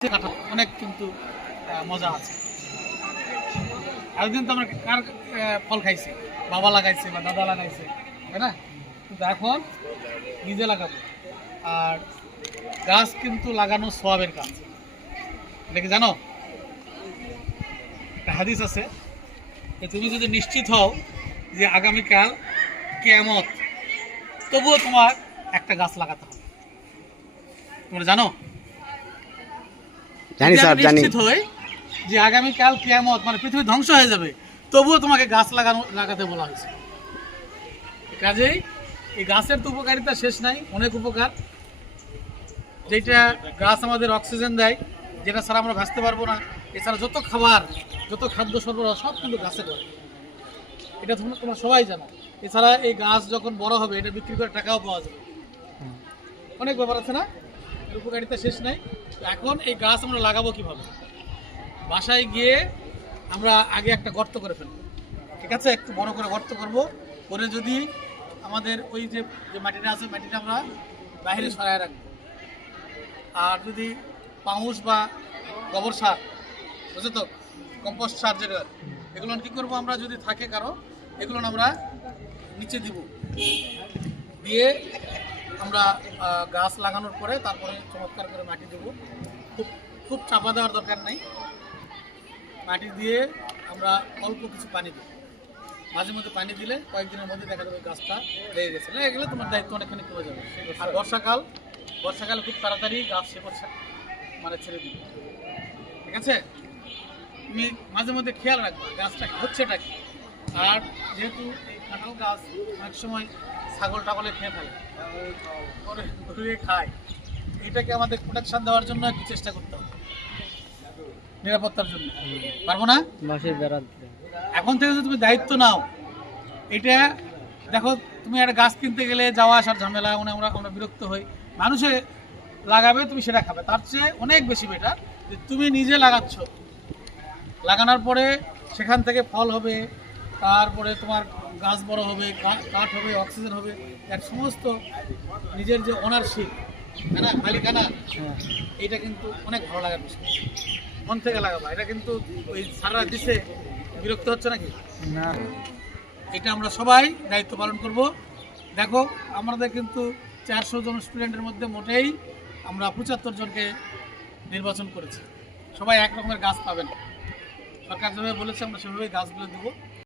অনেক কিন্তু মজা আছে। একদিন তো আমরা কার ফল খাইছি, বাবা লাগাইছে বা দাদা লাগাইছে, তাই না? কিন্তু এখন নিজে লাগাবো। আর গাছ কিন্তু লাগানো সওয়াবের কাজ, এটা কি জানো? একটা হাদিস আছে যে তুমি যদি নিশ্চিত হও যে আগামীকাল কিয়ামত, তবুও তোমার একটা গাছ লাগাতে হবে। তোমরা জানো? জানি স্যার, জানি। নিশ্চিত হই যে আগামীকাল কিয়ামত মানে পৃথিবী ধ্বংস হয়ে যাবে, তবুও তোমাকে গাছ লাগাতে বলা হয়েছে। কাজেই এই গাছের তো উপকারিতা শেষ নাই, অনেক উপকার। যেটা গাছ আমাদের অক্সিজেন দেয়, যেটা ছাড়া আমরা বাঁচতে পারবো না। এছাড়া যত খাবার, যত খাদ্য সরবরাহ সব কিন্তু গাছে করে, এটা তোমরা সবাই জানো। এছাড়া এই গাছ যখন বড় হবে এটা বিক্রি করে টাকাও পাওয়া যাবে। অনেক ব্যাপার আছে না, এর উপকারিতা শেষ নাই। এখন এই গাছ আমরা লাগাবো কিভাবে? বাসায় গিয়ে আমরা আগে একটা গর্ত করে ফেলবো, ঠিক আছে? একটু বড় করে গর্ত করব, করে যদি আমাদের ওই যে মাটিটা আছে, মাটিটা আমরা বাইরে সরায় রাখবো। আর যদি পাউস বা গোবর সার, বুঝছো তো, কম্পোস্ট সার যেটা, এগুলো কী করবো আমরা, যদি থাকে কারো, এগুলো আমরা নিচে দিব, দিয়ে আমরা গাছ লাগানোর পরে তারপরে চমৎকার করে মাটি দেবো। খুব খুব চাপা দেওয়ার দরকার নেই, মাটি দিয়ে আমরা অল্প কিছু পানি দেবো। মাঝে মধ্যে পানি দিলে কয়েকদিনের মধ্যে দেখা যাবে গাছটা লেগে গেছে। লেগে গেলে তোমার দায়িত্ব অনেকখানি কমে যাবে। আর বর্ষাকালে খুব তাড়াতাড়ি গাছ মানে ছেড়ে দিবে, ঠিক আছে? তুমি মাঝে মধ্যে খেয়াল রাখবে গাছটা হচ্ছেটা কি। আর যেহেতু এই কাঁঠাল গাছ অনেক সময় ছাগল টাগলে খেয়ে ফেলে, গরুয়ে খায়, এটাকে আমাদের প্রোটেকশন দেওয়ার জন্য একটু চেষ্টা করতে হবে, নিরাপত্তার জন্য। পারবো না? এখন থেকে যদি তুমি দায়িত্ব নাও, এটা দেখো, তুমি একটা গাছ কিনতে গেলে যাওয়া আসার ঝামেলা, আমরা বিরক্ত হই। মানুষে লাগাবে, তুমি সেটা খাবে। তার চেয়ে অনেক বেশি বেটার যে তুমি নিজে লাগাচ্ছ, লাগানোর পরে সেখান থেকে ফল হবে, তারপরে তোমার গাছ বড় হবে, কাঠ হবে, অক্সিজেন হবে, এর সমস্ত নিজের যে ওনারশিপ, তাই না, মালিকানা, এটা কিন্তু অনেক ভালো লাগার বিষয়। মন থেকে লাগাবা। এটা কিন্তু ওই সারা দিছে বিরক্ত হচ্ছে নাকি? না, এটা আমরা সবাই দায়িত্ব পালন করব। দেখো, আমাদের কিন্তু 400 জন স্টুডেন্টের মধ্যে মোটেই আমরা 75 জনকে নির্বাচন করেছি। সবাই এক রকমের গাছ পাবেন, সরকার যেভাবে বলেছে আমরা সেভাবেই গাছগুলো দেবো।